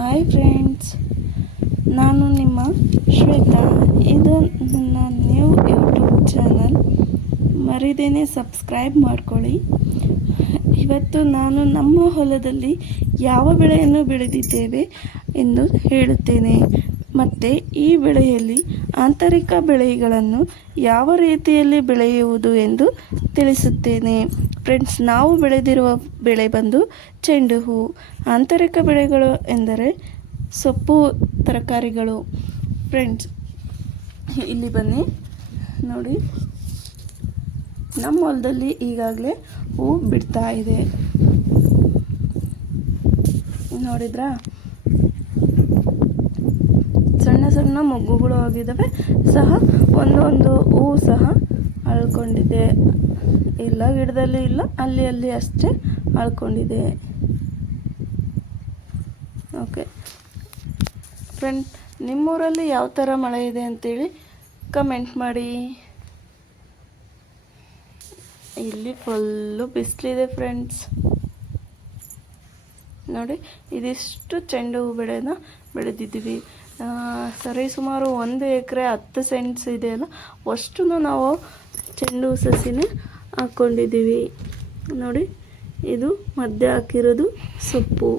Hi friends, ನಾನು ನಿಮ್ಮ ಶ್ವೇತಾ. ಇದು ನನ್ನ ನ್ಯೂ ಯೂಟ್ಯೂಬ್ ಚಾನಲ್. ಮರಿದೇನೆ ಸಬ್ಸ್ಕ್ರೈಬ್ ಮಾಡ್ಕೊಳ್ಳಿ. ಇವತ್ತು ನಾನು ನಮ್ಮ ಹೊಲದಲ್ಲಿ ಯಾವ ಬೆಳೆಯನ್ನು ಬೆಳೆದಿದ್ದೇವೆ ಎಂದು ಹೇಳುತ್ತೇನೆ. ಮತ್ತು ಈ ಬೆಳೆಯಲ್ಲಿ ಆಂತರಿಕ ಬೆಳೆಗಳನ್ನು ಯಾವ ರೀತಿಯಲ್ಲಿ ಬೆಳೆಯುವುದು ಎಂದು ತಿಳಿಸುತ್ತೇನೆ. ಫ್ರೆಂಡ್ಸ್, ನಾವು ಬೆಳೆದಿರುವ ಬೆಳೆ ಬಂದು ಚೆಂಡು ಹೂ. ಆಂತರಿಕ ಬೆಳೆಗಳು ಎಂದರೆ ಸೊಪ್ಪು ತರಕಾರಿಗಳು. ಫ್ರೆಂಡ್ಸ್, ಇಲ್ಲಿ ಬನ್ನಿ ನೋಡಿ, ನಮ್ಮ ಹೊಲದಲ್ಲಿ ಈಗಾಗಲೇ ಹೂ ಬಿಡ್ತಾ ಇದೆ. ನೋಡಿದ್ರಾ, ಸಣ್ಣ ಸಣ್ಣ ಮೊಗ್ಗುಗಳು ಆಗಿದ್ದಾವೆ. ಸಹ ಒಂದೊಂದು ಹೂ ಸಹ ಅಳ್ಕೊಂಡಿದೆ. ಎಲ್ಲ ಗಿಡದಲ್ಲಿ ಇಲ್ಲ, ಅಲ್ಲಿ ಅಲ್ಲಿ ಅಷ್ಟೇ ಅಳ್ಕೊಂಡಿದೆ. ಓಕೆ ಫ್ರೆಂಡ್, ನಿಮ್ಮೂರಲ್ಲಿ ಯಾವ ಥರ ಮಳೆ ಇದೆ ಅಂತೇಳಿ ಕಮೆಂಟ್ ಮಾಡಿ. ಇಲ್ಲಿ ಫುಲ್ಲು ಬಿಸಿಲಿದೆ ಫ್ರೆಂಡ್ಸ್. ನೋಡಿ, ಇದಿಷ್ಟು ಚೆಂಡು ಹೂ ಬೆಳೆದಿದ್ದೀವಿ. ಸರಿ ಸುಮಾರು 1 ಎಕರೆ 10 ಸೆಂಟ್ಸ್ ಇದೆಯಲ್ಲ, ಅಷ್ಟು ನಾವು ಚೆಂಡು ಹೂ ಸಸಿನೇ ಹಾಕ್ಕೊಂಡಿದ್ದೀವಿ. ನೋಡಿ, ಇದು ಮಧ್ಯೆ ಹಾಕಿರೋದು ಸೊಪ್ಪು.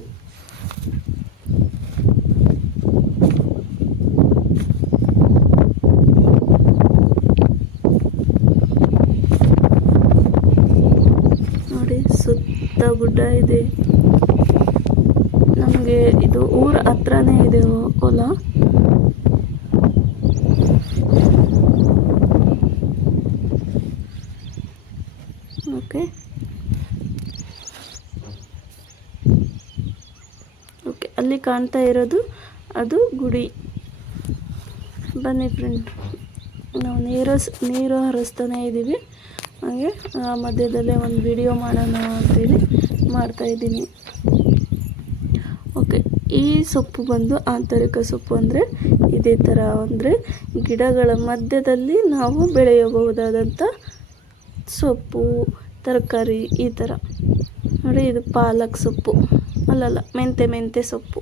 ನೋಡಿ, ಸುತ್ತ ಗುಡ್ಡ ಇದೆ. ನಮಗೆ ಇದು ಊರ ಹತ್ರನೇ ಇದೆ ಹೊಲ. ಓಕೆ ಓಕೆ ಅಲ್ಲಿ ಕಾಣ್ತಾ ಇರೋದು ಅದು ಗುಡಿ. ಬನ್ನಿ ಫ್ರೆಂಡ್, ನಾವು ನೀರು ಹರಿಸ್ತಾನೆ ಇದ್ದೀವಿ. ಹಾಗೆ ಮಧ್ಯದಲ್ಲೇ ಒಂದು ವಿಡಿಯೋ ಮಾಡೋಣ ಅಂತೇಳಿ ಮಾಡ್ತಾಯಿದ್ದೀನಿ. ಓಕೆ, ಈ ಸೊಪ್ಪು ಬಂದು ಆಂತರಿಕ ಸೊಪ್ಪು. ಅಂದರೆ ಇದೇ ಥರ, ಅಂದರೆ ಗಿಡಗಳ ಮಧ್ಯದಲ್ಲಿ ನಾವು ಬೆಳೆಯಬಹುದಾದಂಥ ಸೊಪ್ಪು ತರಕಾರಿ ಈ ಥರ. ನೋಡಿ, ಇದು ಪಾಲಕ್ ಸೊಪ್ಪು, ಅಲ್ಲಲ್ಲ ಮೆಂತೆ ಸೊಪ್ಪು.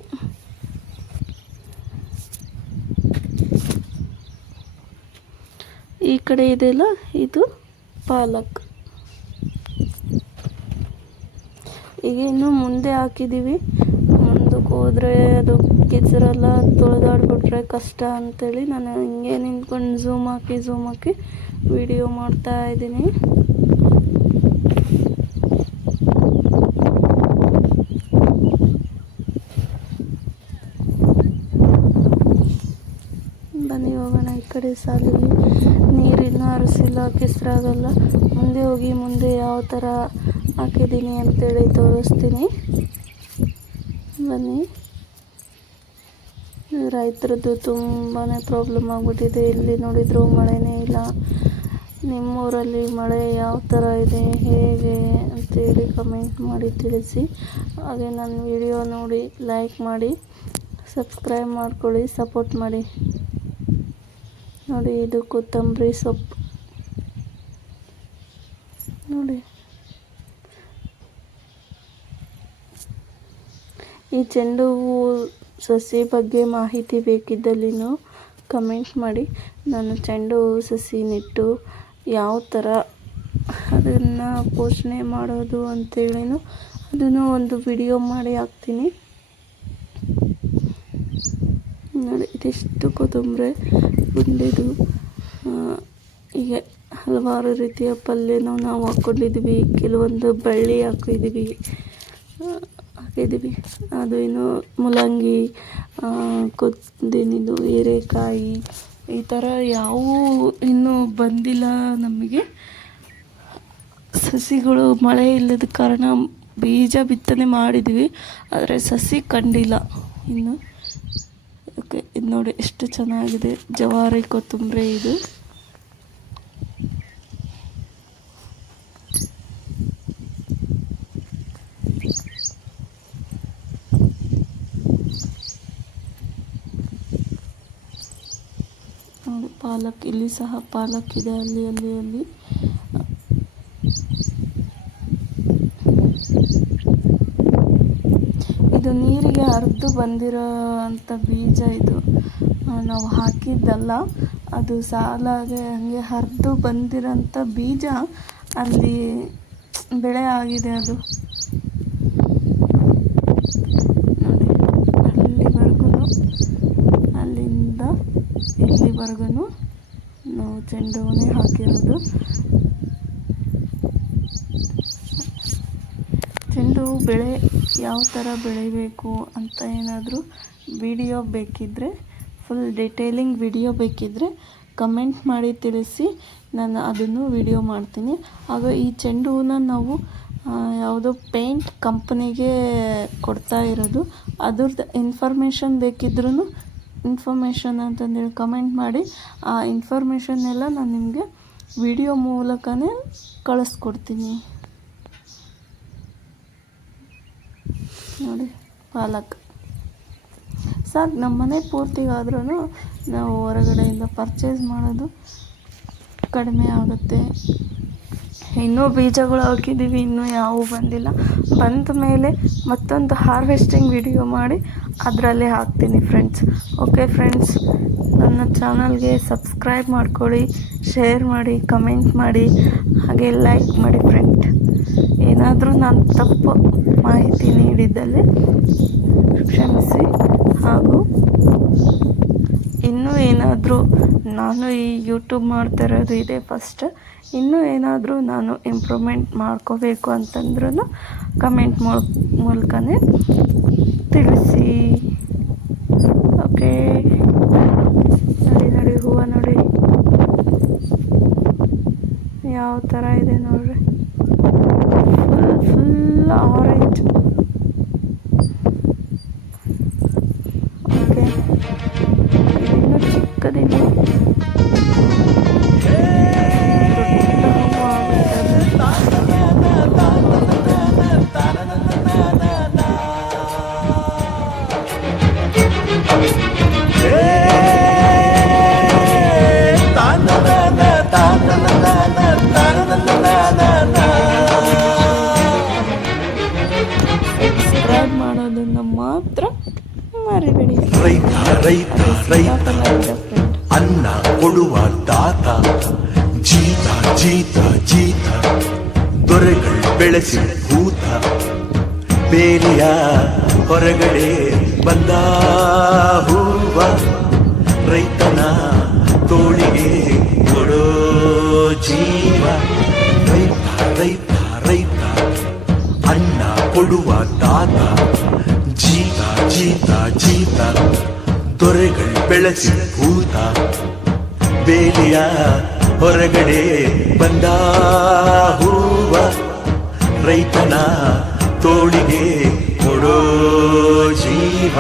ಈ ಕಡೆ ಇದೆಯಲ್ಲ, ಇದು ಪಾಲಕ್. ಈಗ ಇನ್ನು ಮುಂದೆ ಹಾಕಿದ್ದೀವಿ. ಮುಂದಕ್ಕೆ ಹೋದರೆ ಅದು ಕೆಸರೆಲ್ಲ ತೊಳೆದಾಡ್ಬಿಟ್ರೆ ಕಷ್ಟ ಅಂತೇಳಿ ನಾನು ಹಿಂಗೆ ನಿಂತ್ಕೊಂಡು ಝೂಮ್ ಹಾಕಿ ವಿಡಿಯೋ ಮಾಡ್ತಾ ಇದ್ದೀನಿ. ಬನ್ನಿ ಹೋಗೋಣ ಈ ಕಡೆ ಸಾಲಿಗೆ. ನೀರಿನ ಹರಿಸಿಲ್ಲ, ಕೆಸರಾಗಲ್ಲ. ಮುಂದೆ ಹೋಗಿ ಮುಂದೆ ಯಾವ ಥರ ಹಾಕಿದ್ದೀನಿ ಅಂತೇಳಿ ತೋರಿಸ್ತೀನಿ. ಬನ್ನಿ. ರೈತರದ್ದು ತುಂಬಾ ಪ್ರಾಬ್ಲಮ್ ಆಗಿಬಿಟ್ಟಿದೆ. ಇಲ್ಲಿ ನೋಡಿದ್ರು ಮಳೆನೇ ಇಲ್ಲ. ನಿಮ್ಮೂರಲ್ಲಿ ಮಳೆ ಯಾವ ಥರ ಇದೆ, ಹೇಗೆ ಅಂತೇಳಿ ಕಮೆಂಟ್ ಮಾಡಿ ತಿಳಿಸಿ. ಹಾಗೆ ನನ್ನ ವಿಡಿಯೋ ನೋಡಿ ಲೈಕ್ ಮಾಡಿ, ಸಬ್ಸ್ಕ್ರೈಬ್ ಮಾಡ್ಕೊಳ್ಳಿ, ಸಪೋರ್ಟ್ ಮಾಡಿ. ನೋಡಿ, ಇದು ಕೊತ್ತಂಬರಿ ಸೊಪ್ಪು. ನೋಡಿ, ಈ ಚೆಂಡು ಹೂ ಸಸಿ ಬಗ್ಗೆ ಮಾಹಿತಿ ಬೇಕಿದ್ದಲ್ಲಿನೂ ಕಮೆಂಟ್ ಮಾಡಿ. ನಾನು ಚೆಂಡು ಹೂ ಸಸಿ ನೆಟ್ಟು ಯಾವ ಥರ ಅದನ್ನು ಪೋಷಣೆ ಮಾಡೋದು ಅಂತೇಳಿನೂ ಅದನ್ನು ಒಂದು ವಿಡಿಯೋ ಮಾಡಿ ಹಾಕ್ತೀನಿ. ನೋಡಿ, ಇದಿಷ್ಟು ಕೊತ್ತಂಬರಿ ಗುಂಡಿದು. ಹೀಗೆ ಹಲವಾರು ರೀತಿಯ ಪಲ್ಯನೂ ನಾವು ಹಾಕ್ಕೊಂಡಿದ್ದೀವಿ. ಕೆಲವೊಂದು ಬಳ್ಳಿ ಹಾಕಿದ್ದೀವಿ. ಅದು ಇನ್ನು ಮೂಲಂಗಿ, ಕೊತ್ತೇನಿದು ಹೀರೆಕಾಯಿ, ಈ ಥರ ಯಾವುವು ಇನ್ನೂ ಬಂದಿಲ್ಲ ನಮಗೆ. ಸಸಿಗಳು ಮಳೆ ಇಲ್ಲದ ಕಾರಣ ಬೀಜ ಬಿತ್ತನೆ ಮಾಡಿದ್ವಿ, ಆದರೆ ಸಸಿ ಕಂಡಿಲ್ಲ ಇನ್ನು. ಓಕೆ, ಇದು ನೋಡಿ ಎಷ್ಟು ಚೆನ್ನಾಗಿದೆ. ಜವಾರಿ ಕೊತ್ತಂಬರಿ ಇದು. ಪಾಲಕ್, ಇಲ್ಲಿ ಸಹ ಪಾಲಕ್ ಇದೆ. ಅಲ್ಲಿ ಇದು ನೀರಿಗೆ ಹರಿದು ಬಂದಿರೋ ಅಂಥ ಬೀಜ ಇದು. ನಾವು ಹಾಕಿದ್ದಲ್ಲ, ಅದು ಸಾಲಾಗೆ ಹಂಗೆ ಹರಿದು ಬಂದಿರೋಂಥ ಬೀಜ ಅಲ್ಲಿ ಬೆಳೆ ಆಗಿದೆ. ಅದು ನೋಡಿ, ಅಲ್ಲಿಂದ ಇಲ್ಲಿವರೆಗೂ ನಾವು ಚೆಂಡು ಹೂವನ್ನೇ ಹಾಕಿರೋದು. ಚೆಂಡು ಹೂ ಬೆಳೆ ಯಾವ ಥರ ಬೆಳಿಬೇಕು ಅಂತ ಏನಾದರೂ ವಿಡಿಯೋ ಬೇಕಿದ್ದರೆ, ಫುಲ್ ಡಿಟೇಲಿಂಗ್ ವಿಡಿಯೋ ಬೇಕಿದ್ದರೆ ಕಮೆಂಟ್ ಮಾಡಿ ತಿಳಿಸಿ, ನಾನು ಅದನ್ನು ವಿಡಿಯೋ ಮಾಡ್ತೀನಿ. ಆಗ ಈ ಚೆಂಡು ಹೂನ ನಾವು ಯಾವುದೋ ಪೇಂಟ್ ಕಂಪ್ನಿಗೆ ಕೊಡ್ತಾ ಇರೋದು. ಅದ್ರದ್ದು ಇನ್ಫಾರ್ಮೇಷನ್ ಬೇಕಿದ್ರೂ ಇನ್ಫಾರ್ಮೇಷನ್ ಅಂತಂದೇಳಿ ಕಮೆಂಟ್ ಮಾಡಿ, ಆ ಇನ್ಫಾರ್ಮೇಷನ್ನೆಲ್ಲ ನಾನು ನಿಮಗೆ ವಿಡಿಯೋ ಮೂಲಕನೇ ಕಳಿಸ್ಕೊಡ್ತೀನಿ. ನೋಡಿ, ಪಾಲಕ್ ಸಾಕು, ನಮ್ಮ ಮನೆ ಪೂರ್ತಿಗಾದ್ರೂ ನಾವು ಹೊರಗಡೆಯಿಂದ ಪರ್ಚೇಸ್ ಮಾಡೋದು ಕಡಿಮೆ ಆಗುತ್ತೆ. ಇನ್ನೂ ಬೀಜಗಳು ಹಾಕಿದ್ದೀವಿ, ಇನ್ನೂ ಯಾವುವು ಬಂದಿಲ್ಲ. ಬಂದ ಮೇಲೆ ಮತ್ತೊಂದು ಹಾರ್ವೆಸ್ಟಿಂಗ್ ವಿಡಿಯೋ ಮಾಡಿ ಅದರಲ್ಲೇ ಹಾಕ್ತೀನಿ ಫ್ರೆಂಡ್ಸ್. ಓಕೆ ಫ್ರೆಂಡ್ಸ್, ನನ್ನ ಚಾನಲ್ಗೆ ಸಬ್ಸ್ಕ್ರೈಬ್ ಮಾಡ್ಕೊಳ್ಳಿ, ಶೇರ್ ಮಾಡಿ, ಕಮೆಂಟ್ ಮಾಡಿ, ಹಾಗೆ ಲೈಕ್ ಮಾಡಿ ಫ್ರೆಂಡ್. ಏನಾದರೂ ನಾನು ತಪ್ಪು ಮಾಹಿತಿ ನೀಡಿದ್ದಲ್ಲಿ ಕ್ಷಮಿಸಿ. ಹಾಗೂ ಇನ್ನೂ ಏನಾದರೂ, ನಾನು ಈ ಯೂಟ್ಯೂಬ್ ಮಾಡ್ತಾ ಇರೋದು ಇದೇ ಫಸ್ಟ್, ಇನ್ನೂ ಏನಾದರೂ ನಾನು ಇಂಪ್ರೂವ್ಮೆಂಟ್ ಮಾಡ್ಕೋಬೇಕು ಅಂತಂದ್ರೂ ಕಮೆಂಟ್ ಮೂಲಕನೇ ತಿಳಿಸಿ. ಓಕೆ, ನೋಡಿ ಹೂವು ನೋಡಿ ಯಾವ ಥರ ಇದೆ ನೋಡ್ರಿ, ಫುಲ್ ಆರೆಂಜ್. ಓಕೆ, ಇದಿನ್ನೂ ಚಿಕ್ಕದಿನ್ನು ಸಬ್ಸ್ಕ್ರೈಬ್ ಮಾಡೋದನ್ನು ಮಾತ್ರ ಮರಿಬೇಡಿ. ರೈತ ಅನ್ನ ಕೊಡುವ ದಾತ, ಜೀತ ಜೀತ ಜೀತ ದೊರೆಗಳು ಬೆಳೆಸಿ ಭೂತ, ಬೇಲಿಯ ಹೊರಗಡೆ ಬಂದ ಹೂವ, ರೈತನ ತೋಳಿಗೆ ಕೊಡೋ ಜೀವ. ರೈತ ರೈತ ಅನ್ನ ಕೊಡುವ ದಾತ, ಜೀತ ಜೀತ ಜೀತ ದೊರೆಗಳು ಬೆಳೆಸಿ ಭೂತ, ಬೇಲಿಯ ಹೊರಗಡೆ ಬಂದ ಹೂವ, ರೈತನ ತೋಳಿಗೆ ಕೊಡೋ ಜೀವ.